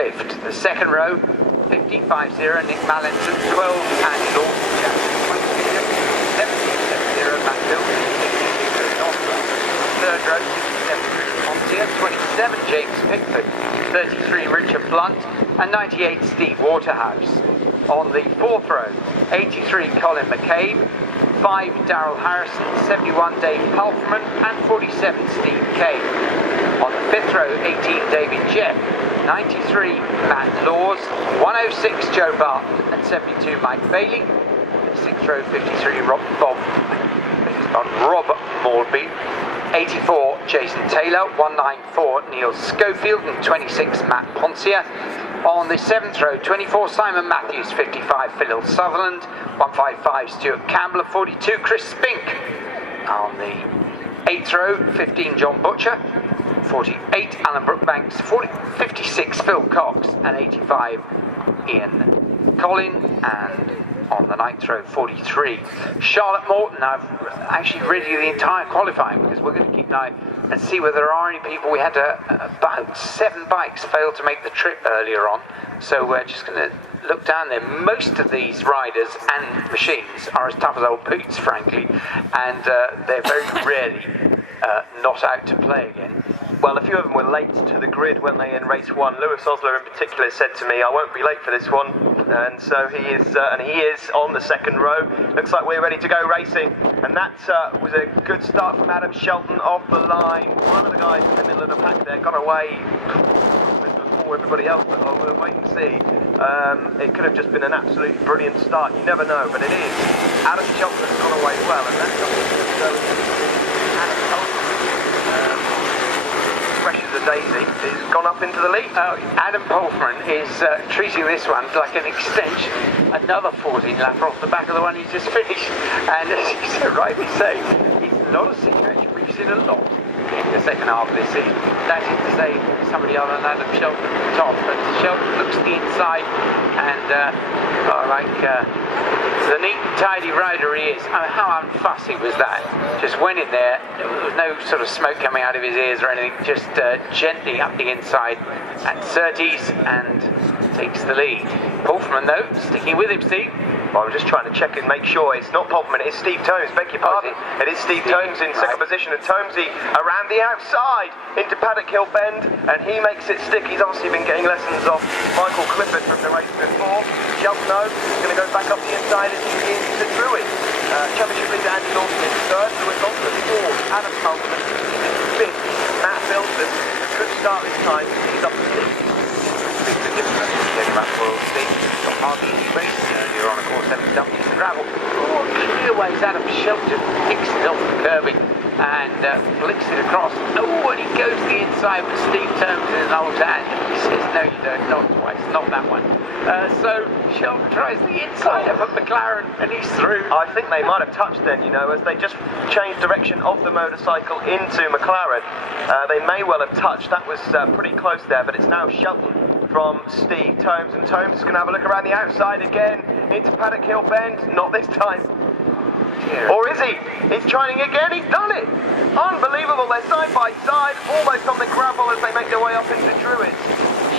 Clift. The second row, 15.50, Nick Mallinson, 12, Andy Lawson, Jackson, 22, 17.70, Matt Hill, 16.00, Northwell. Third row, 67, Pontier, 27, James Pickford, 33, Richard Blunt, and 98, Steve Waterhouse. On the fourth row, 83, Colin McCabe, 5, Darryl Harrison, 71, Dave Palfman, and 47, Steve Kay. On the fifth row, 18, David Jeff, 93, Matt Laws, 106, Joe Barton, and 72, Mike Bailey. Sixth row, 53, Rob Morby, 84, Jason Taylor, 194, Neil Schofield, and 26, Matt Ponsier. On the seventh row, 24, Simon Matthews, 55, Phil Sutherland, 155, Stuart Campbell, 42, Chris Spink. On the eighth row, 15, John Butcher, 48, Alan Brookbanks, 56, Phil Cox, and 85, Ian Collin. And on the ninth row, 43, Charlotte Morton. I've actually read you the entire qualifying because we're going to keep an eye and see whether there are any people. We had about 7 bikes fail to make the trip earlier on, so we're just going to look down there. Most of these riders and machines are as tough as old boots, frankly, and they're very rarely not out to play again. Well, a few of them were late to the grid, weren't they, in race 1. Lewis Osler in particular said to me, I won't be late for this one, and so he is on the second row. Looks like we're ready to go racing, and that was a good start from Adam Shelton off the line. One of the guys in the middle of the pack there got away before everybody else, but we'll wait and see. It could have just been an absolutely brilliant start, you never know, but it is. Adam Shelton has gone away well, and that's something that's Adam Shelton. Fresh as a daisy, he's gone up into the lead. Adam Polfman is treating this one like an extension, another 14 lapper off the back of the one he's just finished. And as you so rightly say, it's not a situation we've seen a lot in the second half of this season. That is to say, somebody other than Adam Shelton at the top, but Shelton looks to the inside and the neat and tidy rider he is. I mean, how unfussy was that? Just went in there, there was no sort of smoke coming out of his ears or anything, just gently up the inside at Surtees and takes the lead. Polfman though, sticking with him, Steve. Well, I'm just trying to check and make sure it's not Polfman, it's Steve Tomes, beg your pardon. It is Steve Tomes in second position, and Tomesy around the outside into Paddock Hill Bend, and he makes it stick. He's obviously been getting lessons off Michael Clifford from the race before. Shelton is going to go back up the inside as he is to Druid. Championship leader Andy Lawson in third, Lewis Osler fourth, Adam Polfman in fifth, Matt Bilton. Good start this time, he's up to sixth. The difference getting back for Steve. Got hardly any race earlier on, of course, having dumped his gravel. Oh, clear ways Adam Shelton picks it off the curbing and flicks it across. Oh, and he goes to the inside with Steve Tomes in an old hand. He says, no, you don't, not twice, not that one. So Shelton tries the inside of a McLaren and he's through. I think they might have touched then, you know, as they just changed direction of the motorcycle into McLaren. They may well have touched. That was pretty close there, but it's now Shelton from Steve Tomes, and Tomes is going to have a look around the outside again into Paddock Hill Bend. Not this time. Or is he? He's trying again. He's done it. Unbelievable. They're side by side, almost on the gravel as they make their way up into Druids.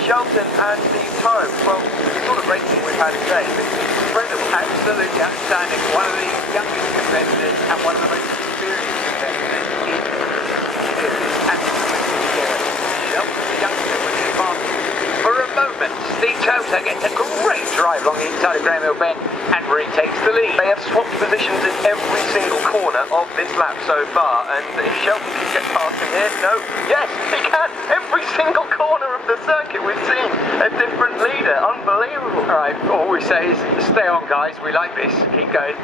Shelton and Steve Tomes. Well, the sort of racing we've had today has been incredible. Absolutely outstanding. One of the youngest competitors and one of the most experienced competitors in this absolutely scary. Shelton, the youngster, with the advantage. For a moment, Steve Tomes gets a great drive along the inside of Graham Hill Bend and retakes the lead. They have swapped positions in every single corner of this lap so far, and if Shelton can get past him here, no, yes, he can. Every single corner of the circuit we've seen a different leader. Unbelievable. All right, all we say is stay on, guys. We like this. Keep going.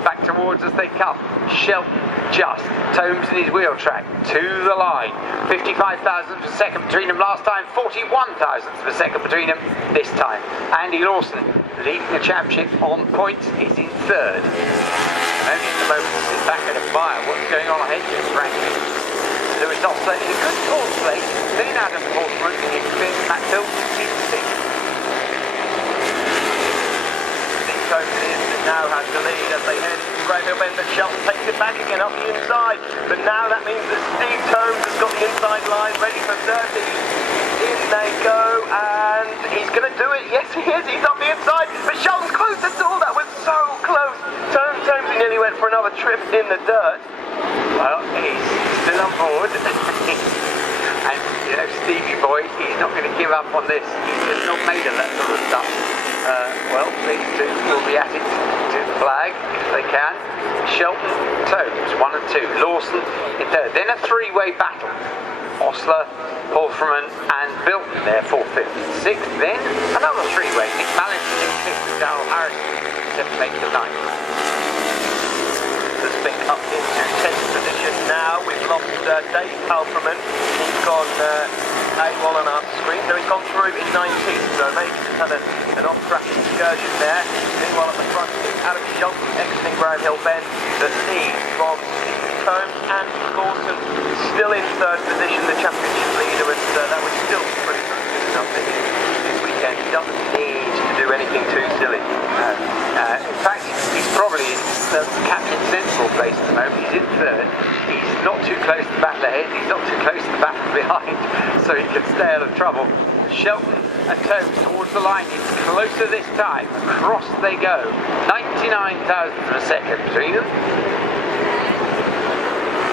Back towards as they come. Shelton just Tomes in his wheel track to the line. 55 thousandths per second between them last time. 41 thousandths per second between them this time. Andy Lawson leading the championship on points is in third. Only at the moment to sit back and admire what's going on ahead here, frankly. Lewis Osler in a good fourth place. Then Adam Polfman in fifth. Matt Bilton in sixth. Steve Tomes now has the lead as they head to Graham Hill Bend, but Shelton takes it back again up the inside. But now that means that Steve Tomes has got the inside line ready for 30. In they go. he's going to do it. Yes, he is. He's up the inside. But Shelton's closed the door. That was so close. Tomesy nearly went for another trip in the dirt. Well, he's still on board. And, you know, Stevie boy, he's not going to give up on this. He's just not made of that sort of stuff. Well, these two will be at it to the flag if they can. Shelton, Tomes, 1 and 2. Lawson in third. Then a three-way battle. Osler, Wolferman and Bilton there, 4th, 5th and 6th. Then another three-way. Nick Mallington in 5th with Darryl Harrison, 7th, 8th and 9th. Has been up into 10th position now. We've lost Dave Halperman. He's gone AWOL on our screen, so he's gone through in 19th, so maybe just had an off-track excursion there. Meanwhile at the front is Adam Shelton exiting Graham Hill Bend, the lead from Steve Tomes and Lawson still in 3rd position, the championship leader, and that was still pretty good enough for him this weekend. He doesn't need to do anything too silly. In fact, he's probably in Captain Sensible place at the moment. He's in 3rd. He's not too close to the battle ahead. He's not too close to the battle behind, so he can stay out of trouble. Shelton and Tomes towards the line. It's closer this time. Across they go. 99 thousandths of a second between them.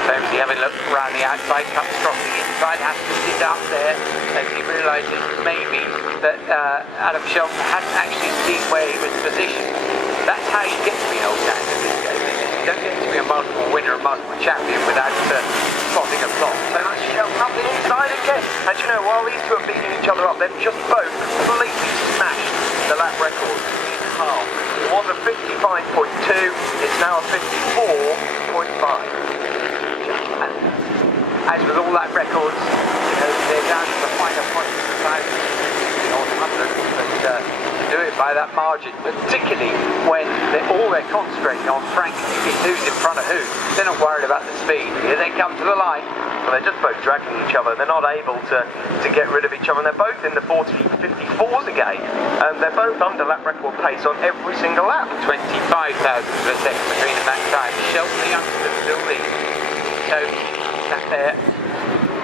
Tomesy having a look around the outside, comes across the inside, has to sit up there as he realises maybe that Adam Shelton hadn't actually seen where he was positioned. That's how you get to be an old hand in this game. You don't get to be a multiple winner, a multiple champion without spotting a plot. So that's Shelton up the inside again. And you know, while these two are beating each other up, they've just both completely smashed the lap record in half. It was a 55.2, it's now a 54.5. And as with all that records, you know, they're down to the final point of the time, on 100, but to do it by that margin, particularly when all they're concentrating on, frankly, is who's in front of who. They're not worried about the speed. Here they come to the line. Well, they're just both dragging each other. They're not able to get rid of each other. And they're both in the 54s again. And they're both under lap record pace on every single lap. 25 thousandths of a second between them that time. Shelton the youngster still leads. So, sat there,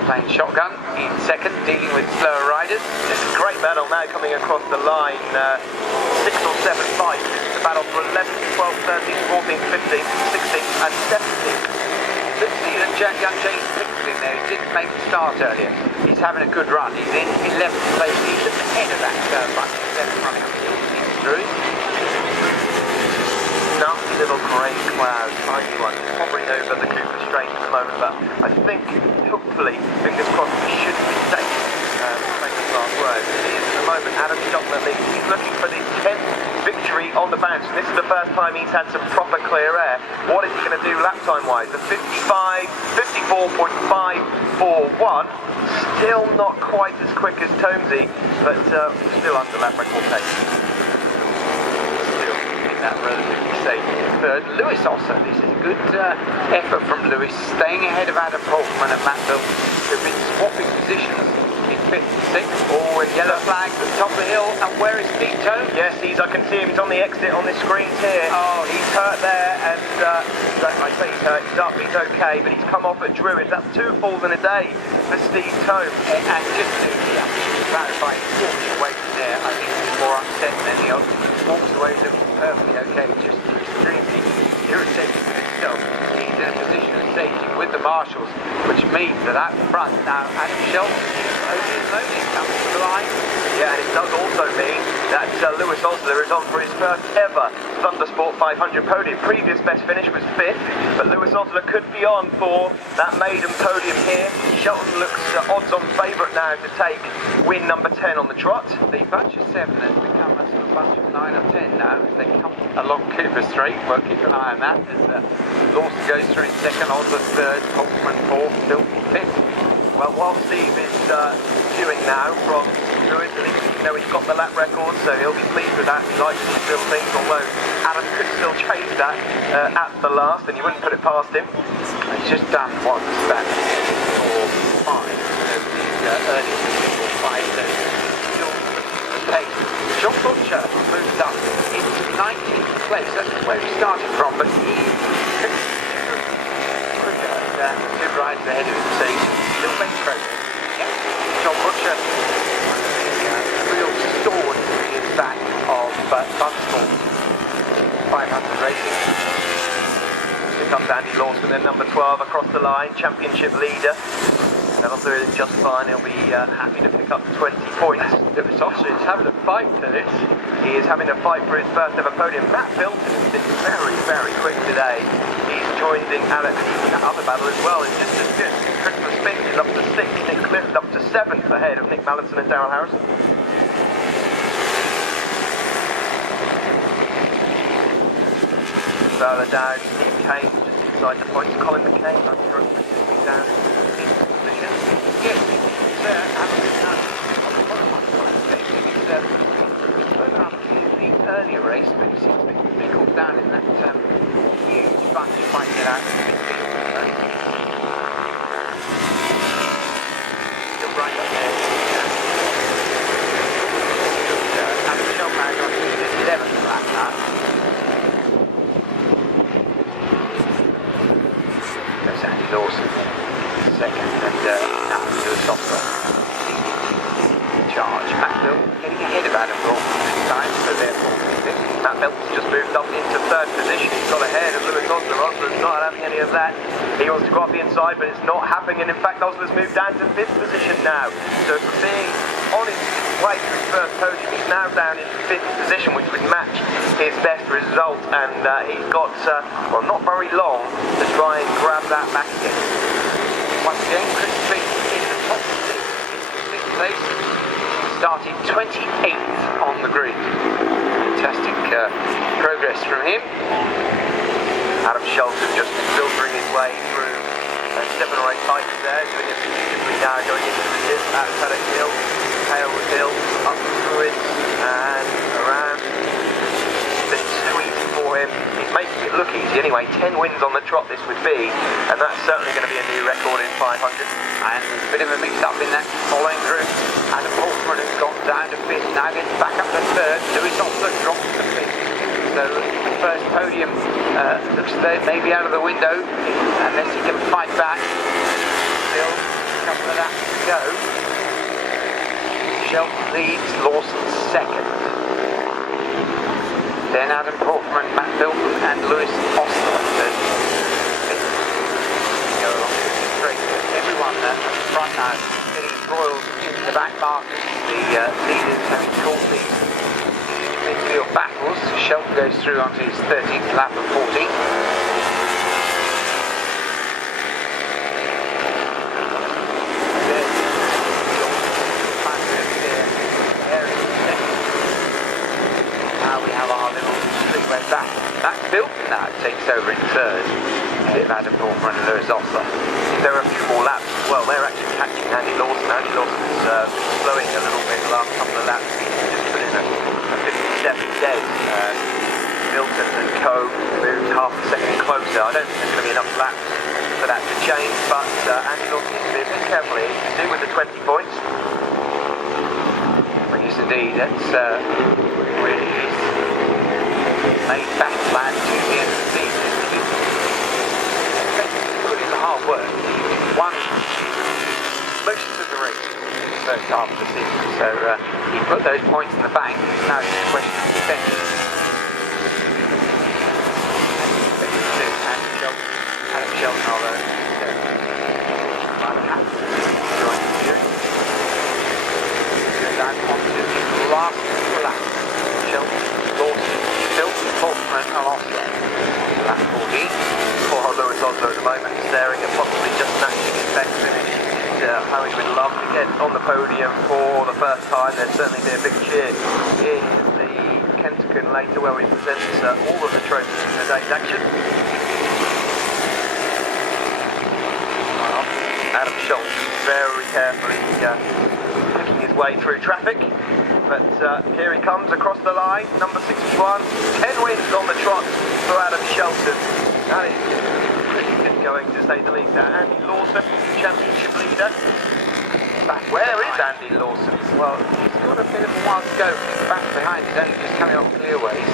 playing shotgun in 2nd, dealing with slower riders. This is a great battle now coming across the line. 6 or 7 fights. It's a battle for 11th, 12th, 13th, 14th, 15th, 16th and 17th. Let's see that young James Pickford in there. He didn't make the start earlier. He's having a good run. He's in 11th place. He's at the head of that bunch of 7 running through. Nasty little grey cloud, tiny one, hovering over the Cooper Strait at the moment, but I think, hopefully, fingers crossed, we should be safe. Famous last words. It is at the moment Adam Shelton at least. He's looking for the 10th victory on the bounce, and this is the first time he's had some proper clear air. What is he going to do lap time wise? The 54.541, still not quite as quick as Tomesy, but still under lap record pace. That relatively safe third. Lewis also, this is a good effort from Lewis, staying ahead of Adam Holtman and Matt Bilton, who've been swapping positions in 5th and 6th. Oh, and yellow flags at the top of the hill, and where is Steve Tomes? Yes, I can see him, he's on the exit on the screens here. Oh, he's hurt there, and I say he's hurt, he's up, he's okay, but he's come off at Druid. That's 2 falls in a day for Steve Tomes. And just to clarify, he walks away from there, I think he's more upset than any other. Walks away looking perfectly okay, just extremely irritated with himself. He's in a position of safety with the marshals, which means that at the front now Adam Shelton is slowly coming to the line. Yeah, and it does also mean that Lewis Osler is on for his first ever Thundersport 500 podium. Previous best finish was 5th, but Lewis Osler could be on for that maiden podium here. Shelton looks odds-on favourite now to take win number 10 on the trot. The bunch of 7 has become a sort of bunch of 9 or 10 now as they come along Cooper Strait. Well, keep an eye on that as Lawson goes through in 2nd, Osler 3rd, Holtman 4th, Bilton 5th. Well, while Steve is queuing now from Druid, at least you know he's got the lap record, so he'll be pleased with that. He likes these little things, although Adam could still change that at the last, and you wouldn't put it past him. He's just done what's that for 5, the early 5, so still the pace. John Butcher moves up into 19th place. That's where he started from, but he took quicker than 2 rides ahead of him, so he's still making progress. Yeah. John Butcher, real comes Andy Lawson, then number 12 across the line, championship leader. That'll do it just fine. He'll be happy to pick up 20 points. Lewis Osler is having a fight for this. He is having a fight for his first ever podium. Matt Bilton has been very, very quick today. He's joined in Alex in that other battle as well. It's just as good. Christmas Spinks is up to 6th. Nick Clift up to 7th ahead of Nick Mallinson and Darryl Harrison. Further down, Steve Kane just inside the points. Colin McKay, I'm sure it's down in position. Yes, it's further up in the earlier race, but it seems to be pickled down in that huge bunch. Might get out in midfield. Still right up there. Adam Shelmag on his 11th lap now. There's Andy Lawson, second, and now Lewis Osler charge. Matt Bill getting ahead of Adam Lawson this time, so therefore Matt Bilton's just moved up into 3rd position. He's got ahead of Lewis Osler. Osler's not having any of that. He wants to go up the inside, but it's not happening. And in fact, Osler's moved down to 5th position now. So from being on his way to his first podium, he's now down in 5th position, which would match his best result. And he's got, well, not very long to try and grab that back again. once again, Chris Fleet in the top 6, in 6th place. Started 28th on the grid. Fantastic progress from him. Adam Schultz has just been filtering his way through 7 or 8 titles there, doing it beautifully now, going into the dip at Paddock Hill, Halewood Hill, up through it, and around. It's been sweet for him. He's making it look easy anyway. 10 wins on the trot this would be, and that's certainly going to be a new record in 500. And there's a bit of a mix-up in that following group. Adam Portman has got down to 5th, now gets back up to 3rd. Lewis Osler drops to 5th. So the first podium looks like maybe out of the window, unless he can fight back. Still a couple of laps to go. Shelton leads, Lawson second. Then Adam Portman, Matt Bilton and Lewis Osler. Go along to the straight. Everyone at the front now getting his royals into the back markers. The leaders having caught these midfield battles. Shelton goes through onto his 13th lap of 40. Now we have our little streetway back. Matt Bilton now takes over in 3rd. Ahead of Adam Portman and Lewis Osler. There are a few more laps as well. They're actually catching Andy Lawson. Andy Lawson's been slowing a little bit the last couple of laps. He's just put in a 57 dead. Bilton and co moved half a second closer. I don't think there's going to be enough laps for that to change, but Andy Lawson needs to be a bit careful here. He's due with the 20 points. Well, yes, indeed. That's really his main battle plan to the end of the season. Put in the hard work. Won most of the race in the first half of the season, so he put those points in the bank. It's now just a question of defending. Adam Shelton, although joining the jury. Down onto the last lap. Shelton, Lawson, Bilton, Portman and Osler. Lap 14. Poor Lewis Osler at the moment, staring at possibly just matching his best finish. How he would love to get on the podium for the first time. There'd certainly be a big cheer in the Kentucky later, where we present all of the trophies in today's action. Adam Schultz very carefully picking his way through traffic, but here he comes across the line, number 61, 10 wins on the trot for Adam Schultz. That is pretty good going, to say the least. Andy Lawson, championship leader. Where is Andy Lawson? Well, he's got a bit of a while to go. He's back behind, he's only just coming off clearways.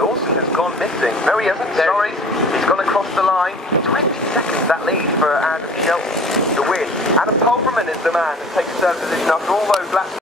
Lawson has gone missing. No, he hasn't. Sorry. He's gone across the line. 20 seconds that lead for Adam Shelton to win. Adam Pulverman is the man that takes third position after all those laps.